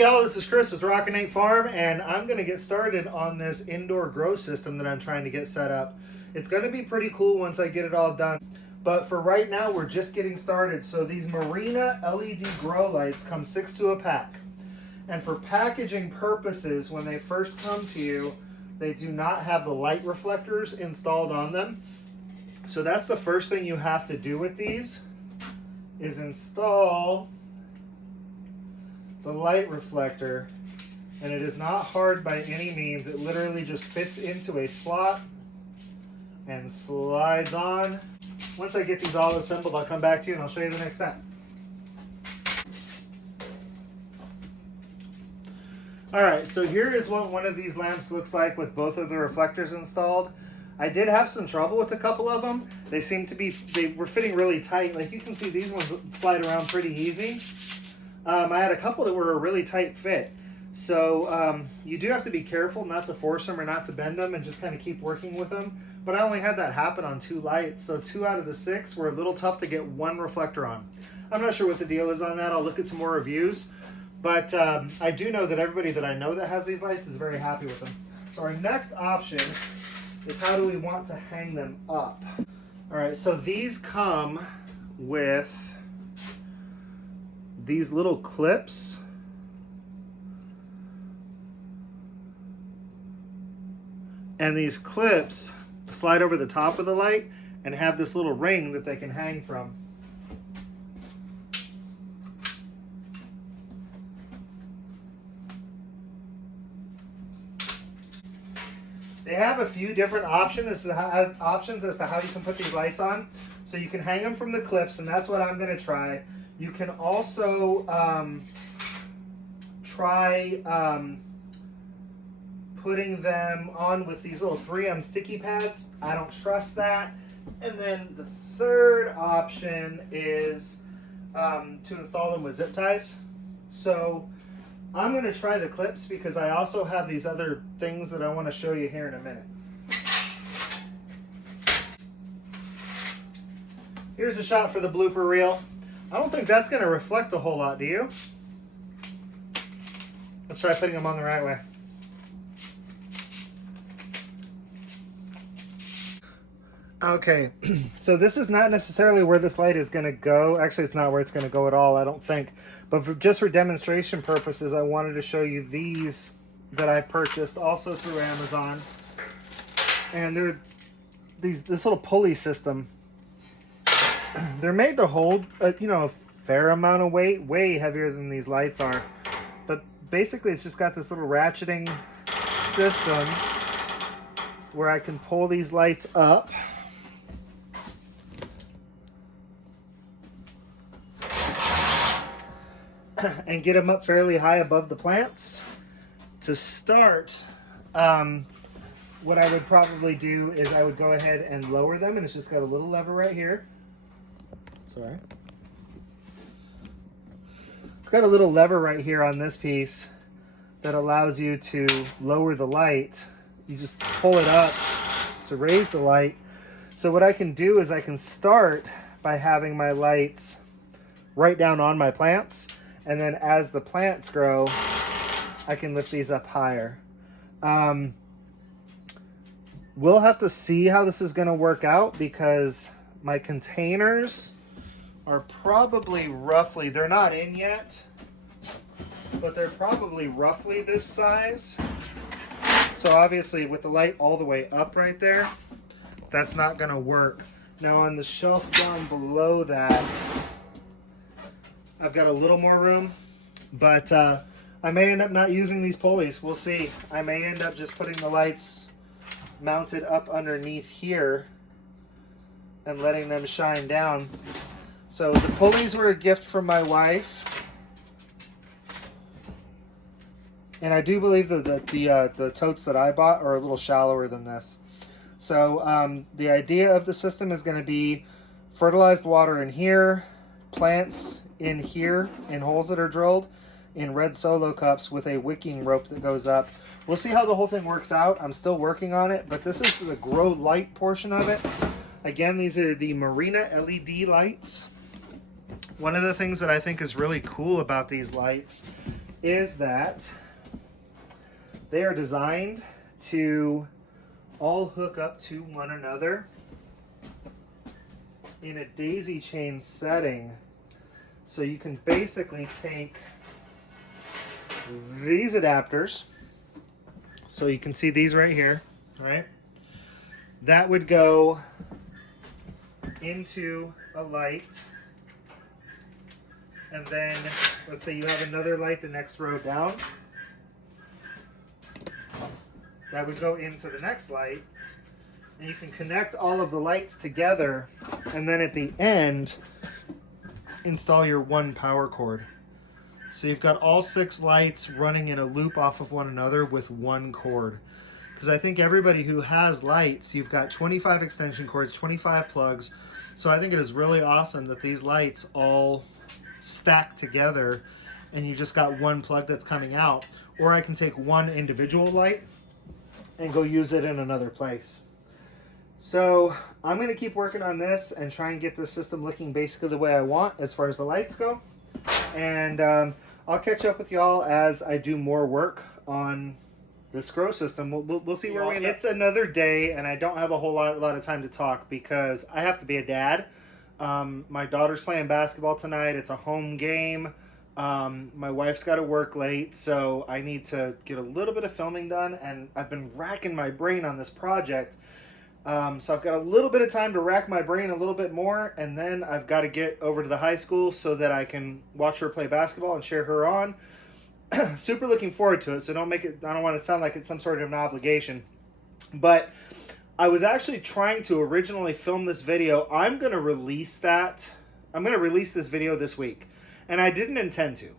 Hey y'all, this is Chris with Rockin Farm, and I'm going to get started on this indoor grow system that I'm trying to get set up. It's going to be pretty cool once I get it all done. But for right now, we're just getting started. So these Barrina LED grow lights come 6 to a pack. And for packaging purposes, when they first come to you, they do not have the light reflectors installed on them. So that's the first thing you have to do with these, is install the light reflector. And it is not hard by any means. It literally just fits into a slot and slides on. Once I get these all assembled, I'll come back to you and I'll show you the next step. Alright, so here is what one of these lamps looks like with both of the reflectors installed. I did have some trouble with a couple of them. They were fitting really tight. Like you can see, these ones slide around pretty easy. I had a couple that were a really tight fit. So you do have to be careful not to force them or not to bend them, and just kind of keep working with them. But I only had that happen on 2 lights, so 2 out of the 6 were a little tough to get one reflector on. I'm not sure what the deal is on that. I'll look at some more reviews. But I do know that everybody that I know that has these lights is very happy with them. So our next option is, how do we want to hang them up? Alright, so these come with these little clips. And these clips slide over the top of the light and have this little ring that they can hang from. They have a few different options as to how you can put these lights on. So you can hang them from the clips, and that's what I'm going to try. You can also try putting them on with these little 3M sticky pads. I don't trust that. And then the third option is to install them with zip ties. So I'm going to try the clips because I also have these other things that I want to show you here in a minute. Here's a shot for the blooper reel. I don't think that's going to reflect a whole lot, do you? Let's try putting them on the right way. Okay, so this is not necessarily where this light is going to go. Actually, it's not where it's going to go at all, I don't think. But just for demonstration purposes, I wanted to show you these that I purchased also through Amazon. And they're this little pulley system. They're made to hold a fair amount of weight, way heavier than these lights are. But basically, it's just got this little ratcheting system where I can pull these lights up. And get them up fairly high above the plants. To start, what I would probably do is I would go ahead and lower them, and it's just got a little lever right here. Sorry. It's got a little lever right here on this piece that allows you to lower the light. You just pull it up to raise the light. So what I can do is I can start by having my lights right down on my plants. And then as the plants grow, I can lift these up higher. We'll have to see how this is going to work out, because my containers are probably roughly, they're not in yet, but they're probably roughly this size. So obviously with the light all the way up right there, that's not going to work. Now on the shelf down below that, I've got a little more room, but I may end up not using these pulleys. We'll see. I may end up just putting the lights mounted up underneath here and letting them shine down. So the pulleys were a gift from my wife, and I do believe that the totes that I bought are a little shallower than this. So the idea of the system is going to be fertilized water in here, plants in here in holes that are drilled in red solo cups with a wicking rope that goes up. We'll see how the whole thing works out. I'm still working on it, but this is the grow light portion of it. Again, these are the Barrina LED lights. One of the things that I think is really cool about these lights is that they are designed to all hook up to one another in a daisy chain setting. So you can basically take these adapters. So you can see these right here, right? That would go into a light. And then, let's say you have another light the next row down. That would go into the next light. And you can connect all of the lights together. And then at the end, install your one power cord. So you've got all 6 lights running in a loop off of one another with one cord. Because I think everybody who has lights, you've got 25 extension cords, 25 plugs. So I think it is really awesome that these lights all stack together and you just got one plug that's coming out. Or I can take one individual light and go use it in another place. So I'm going to keep working on this and try and get this system looking basically the way I want as far as the lights go. And I'll catch up with y'all as I do more work on this grow system. We'll see where we end up. It's another day, and I don't have a whole lot of time to talk because I have to be a dad. My daughter's playing basketball tonight. It's a home game. My wife's got to work late, so I need to get a little bit of filming done, and I've been racking my brain on this project. So I've got a little bit of time to rack my brain a little bit more, and then I've got to get over to the high school so that I can watch her play basketball and cheer her on. Super looking forward to it, so I don't want to sound like it's some sort of an obligation. But I was actually trying to originally film this video. I'm going to release this video this week, and I didn't intend to.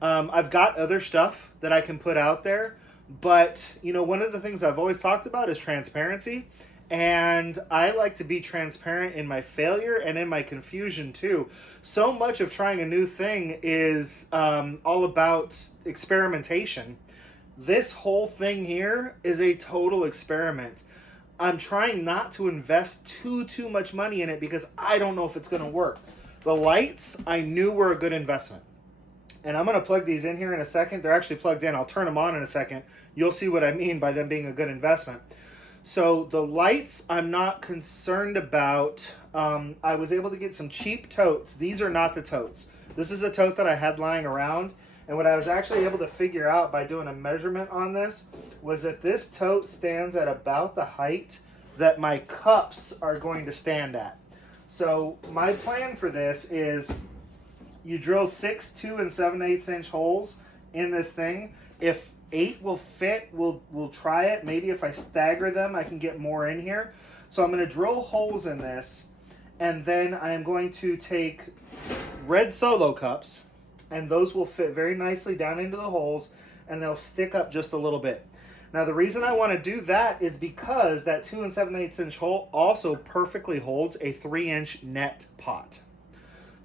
I've got other stuff that I can put out there, but one of the things I've always talked about is transparency. And I like to be transparent in my failure and in my confusion too. So much of trying a new thing is all about experimentation. This whole thing here is a total experiment. I'm trying not to invest too much money in it because I don't know if it's going to work. The lights I knew were a good investment. And I'm going to plug these in here in a second. They're actually plugged in. I'll turn them on in a second. You'll see what I mean by them being a good investment. So the lights I'm not concerned about. I was able to get some cheap totes. These are not the totes. This is a tote that I had lying around. And what I was actually able to figure out by doing a measurement on this was that this tote stands at about the height that my cups are going to stand at. So my plan for this is you drill 6 2 7/8 inch holes in this thing. If 8 will fit, we'll try it. Maybe if I stagger them, I can get more in here. So I'm going to drill holes in this, and then I am going to take red Solo cups, and those will fit very nicely down into the holes, and they'll stick up just a little bit. Now the reason I want to do that is because that 2 7/8 inch hole also perfectly holds a 3-inch net pot.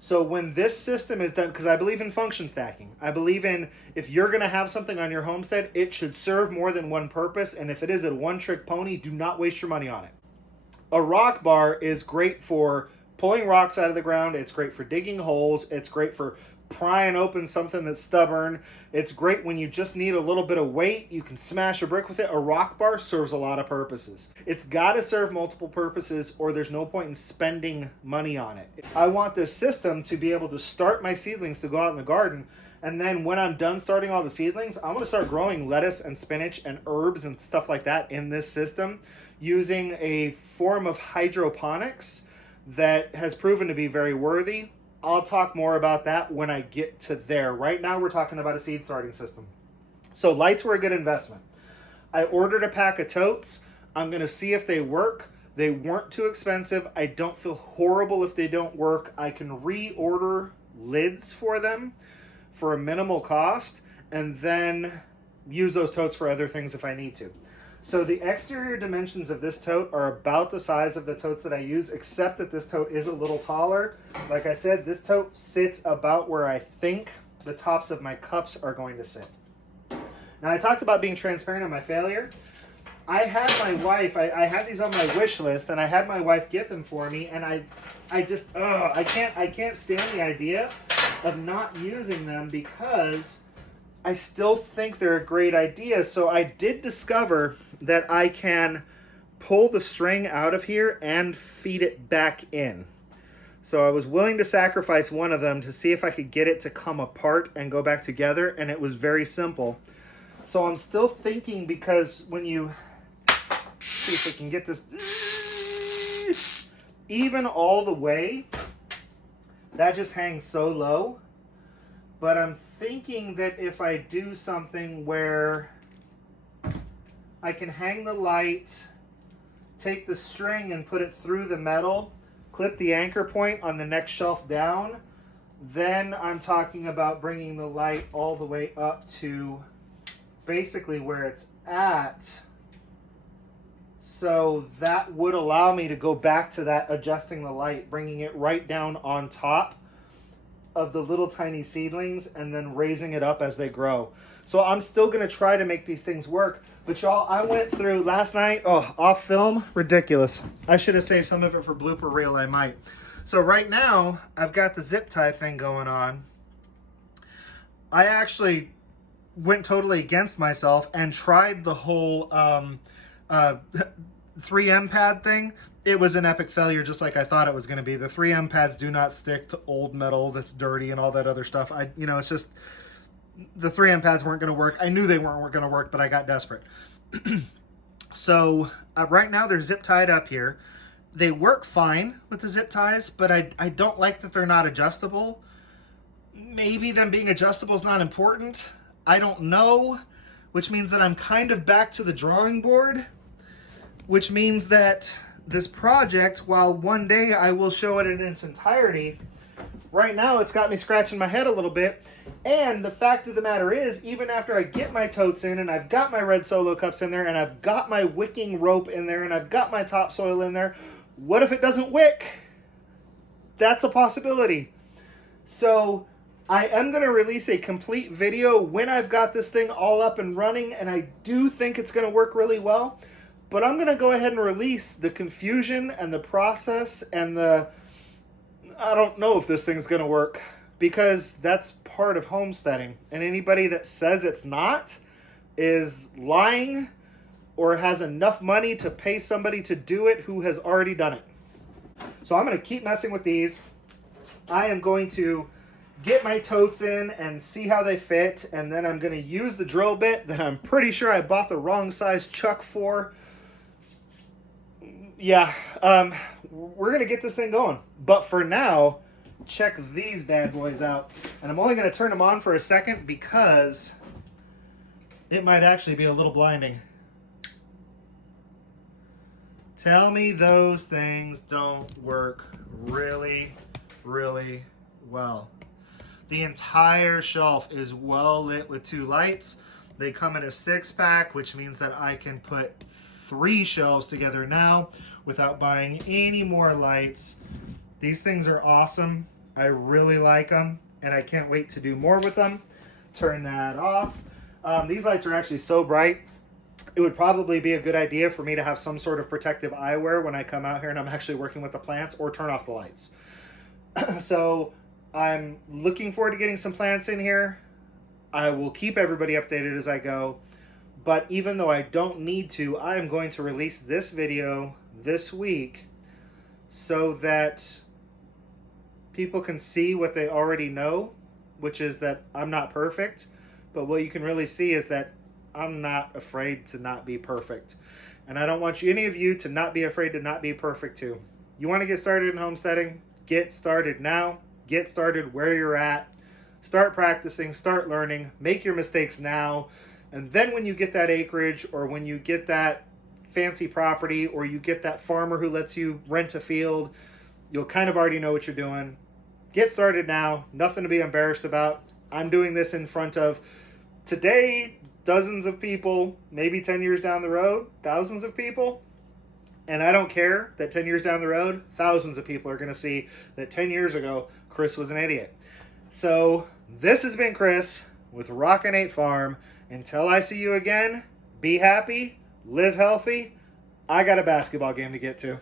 So when this system is done, because I believe in function stacking, I believe in if you're going to have something on your homestead, it should serve more than one purpose. And if it is a one-trick pony, do not waste your money on it. A rock bar is great for pulling rocks out of the ground. It's great for digging holes. It's great for prying open something that's stubborn. It's great when you just need a little bit of weight. You can smash a brick with it. A rock bar serves a lot of purposes. It's got to serve multiple purposes or there's no point in spending money on it. I want this system to be able to start my seedlings to go out in the garden, and then when I'm done starting all the seedlings, I'm going to start growing lettuce and spinach and herbs and stuff like that in this system using a form of hydroponics that has proven to be very worthy. I'll talk more about that when I get to there. Right now, we're talking about a seed starting system. So lights were a good investment. I ordered a pack of totes. I'm going to see if they work. They weren't too expensive. I don't feel horrible if they don't work. I can reorder lids for them for a minimal cost and then use those totes for other things if I need to. So the exterior dimensions of this tote are about the size of the totes that I use, except that this tote is a little taller. Like I said, this tote sits about where I think the tops of my cups are going to sit. Now, I talked about being transparent on my failure. I had my wife, I had these on my wish list, and I had my wife get them for me, and I can't stand the idea of not using them because I still think they're a great idea. So I did discover that I can pull the string out of here and feed it back in. So I was willing to sacrifice one of them to see if I could get it to come apart and go back together, and it was very simple. So I'm still thinking, because when you see if we can get this even all the way, that just hangs so low. But I'm thinking that if I do something where I can hang the light, take the string and put it through the metal, clip the anchor point on the next shelf down, then I'm talking about bringing the light all the way up to basically where it's at. So that would allow me to go back to that adjusting the light, bringing it right down on top of the little tiny seedlings and then raising it up as they grow. So I'm still going to try to make these things work. But y'all, I went through last night, off film, ridiculous. I should have saved some of it for blooper reel, I might. So right now, I've got the zip tie thing going on. I actually went totally against myself and tried the whole 3M pad thing. It was an epic failure, just like I thought it was going to be. The 3M pads do not stick to old metal that's dirty and all that other stuff. It's just, the 3M pads weren't going to work. I knew they weren't going to work, but I got desperate. So right now they're zip tied up here. They work fine with the zip ties, but I don't like that they're not adjustable. Maybe them being adjustable is not important. I don't know, which means that I'm kind of back to the drawing board, which means that this project, while one day I will show it in its entirety, right now it's got me scratching my head a little bit. And the fact of the matter is, even after I get my totes in and I've got my red solo cups in there and I've got my wicking rope in there and I've got my topsoil in there, what if it doesn't wick? That's a possibility. So I am going to release a complete video when I've got this thing all up and running, and I do think it's going to work really well. But I'm going to go ahead and release the confusion and the process and I don't know if this thing's going to work, because that's part of homesteading. And anybody that says it's not is lying or has enough money to pay somebody to do it who has already done it. So I'm going to keep messing with these. I am going to get my totes in and see how they fit, and then I'm going to use the drill bit that I'm pretty sure I bought the wrong size chuck for. Yeah, we're going to get this thing going. But for now, check these bad boys out. And I'm only going to turn them on for a second because it might actually be a little blinding. Tell me those things don't work really, really well. The entire shelf is well lit with 2 lights. They come in a 6-pack, which means that I can put 3 shelves together now without buying any more lights. These things are awesome. I really like them, and I can't wait to do more with them. Turn that off. These lights are actually so bright, it would probably be a good idea for me to have some sort of protective eyewear when I come out here and I'm actually working with the plants, or turn off the lights. So I'm looking forward to getting some plants in here. I will keep everybody updated as I go. But even though I don't need to, I am going to release this video this week so that people can see what they already know, which is that I'm not perfect. But what you can really see is that I'm not afraid to not be perfect. And I don't want any of you to not be afraid to not be perfect too. You want to get started in homesteading? Get started now. Get started where you're at. Start practicing, start learning, make your mistakes now. And then when you get that acreage, or when you get that fancy property, or you get that farmer who lets you rent a field, you'll kind of already know what you're doing. Get started now. Nothing to be embarrassed about. I'm doing this in front of, today, dozens of people, maybe 10 years down the road, thousands of people. And I don't care that 10 years down the road, thousands of people are going to see that 10 years ago, Chris was an idiot. So this has been Chris with Rockin Farm. Until I see you again, be happy, live healthy. I got a basketball game to get to.